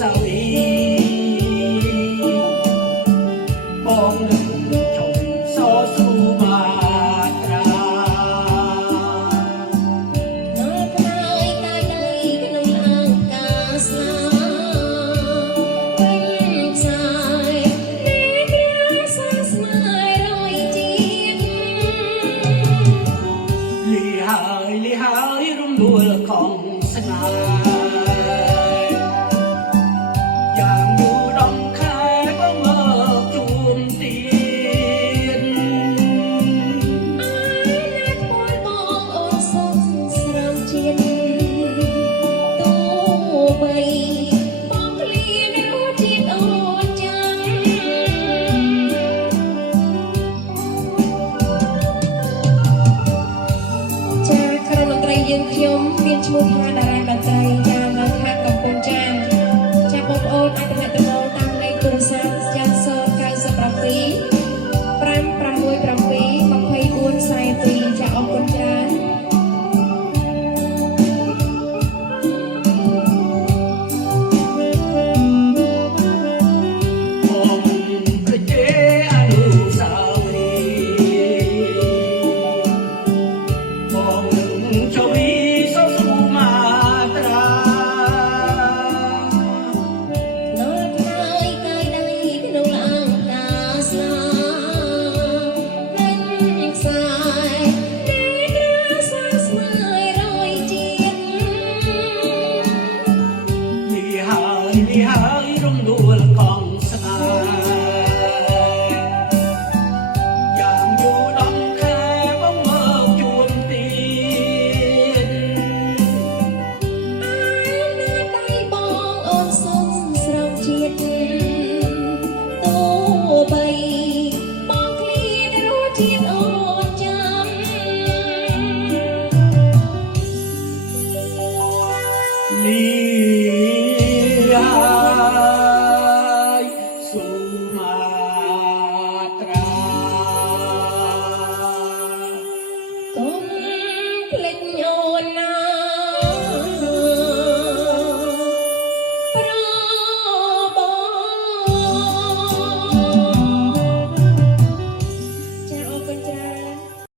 សាវីបងនឹងចុងសស៊ូមាត្រានៅផ្នែកកាយដីក្នុងអង្គការស្លាវិញផ្សាយនេះព្រះសាស្មារយជាតិលីហើយរំដួលកងស្នេហ៍យ៉ាងយូរដំខែក៏មកជួមទៀតអាយណាត់មួយបងអូនសុខស្រោមជាតិទោះបីបងឃ្លានរសជាតិអូនចាំចាក្រុមតន្ត្រីយើងខ្ញុំមានឈ្មោះថាតារាតន្ត្រីចានៅខេត្តកំពង់ចាមចាបងប្អូនអាចទំនាក់ទំនងតាមលេខទូរស័ព្ទយ៉ាង097 567 2442ចាអរគុណច្រើនបងប្រជាអនុស្សាវរីយ៍បងនឹងជួយសស៊ូមាត្រានៅផ្នែកកាយដីក្នុងអង្គការស្លាវិញផ្សាយនេះព្រះសាស្មារយជាតិលីហើយ